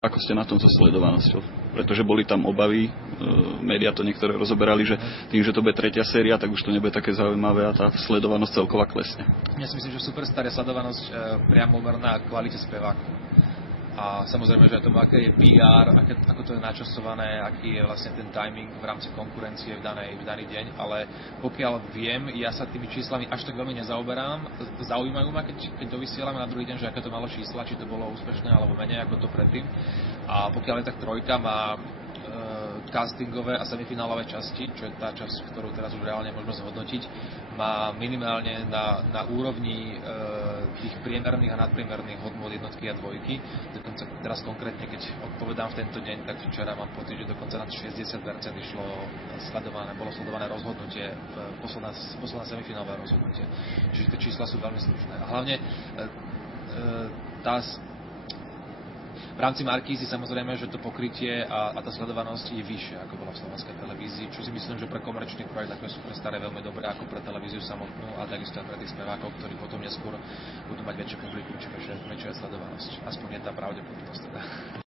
Ako ste na tom so sledovanosťou? Pretože boli tam obavy, médiá to niektoré rozoberali, že tým, že to bude tretia séria, tak už to nebude také zaujímavé a tá sledovanosť celková klesne. Ja si myslím, že Superstar je sledovanosť priamo overná kvalite spevákov. A samozrejme, že to aké je PR, ako to je načasované, aký je vlastne ten timing v rámci konkurencie v daný deň, ale pokiaľ viem, ja sa tými číslami až tak veľmi nezaoberám. Zaujímajú ma, keď dovysielame na druhý deň, že aké to malo čísla, či to bolo úspešné alebo menej ako to predtým. A pokiaľ je tak trojka má castingové a semifinálové časti, čo je tá časť, ktorú teraz už reálne môžeme zhodnotiť, má minimálne na úrovni tých priemerných a nadpriemerných hodnôt jednotky a dvojky. Dokonca teraz konkrétne, keď odpovedám v tento deň, tak včera mám pocit, že dokonca nad 60% bolo sledované rozhodnutie, posledné semifinálové rozhodnutie. Čiže tie čísla sú veľmi slušné. A hlavne v rámci Markízy samozrejme, že to pokrytie a tá sledovanosť je vyššia, ako bola v slovenskej televízii, čo si myslím, že pre komerčný projekt ako je Superstar je veľmi dobré, ako pre televíziu samotnú a takisto aj pre tých spevákov, ktorí potom neskôr budú mať väčšie publikum, či väčšia sledovanosť. Aspoň je tá pravdepodobnosť teda.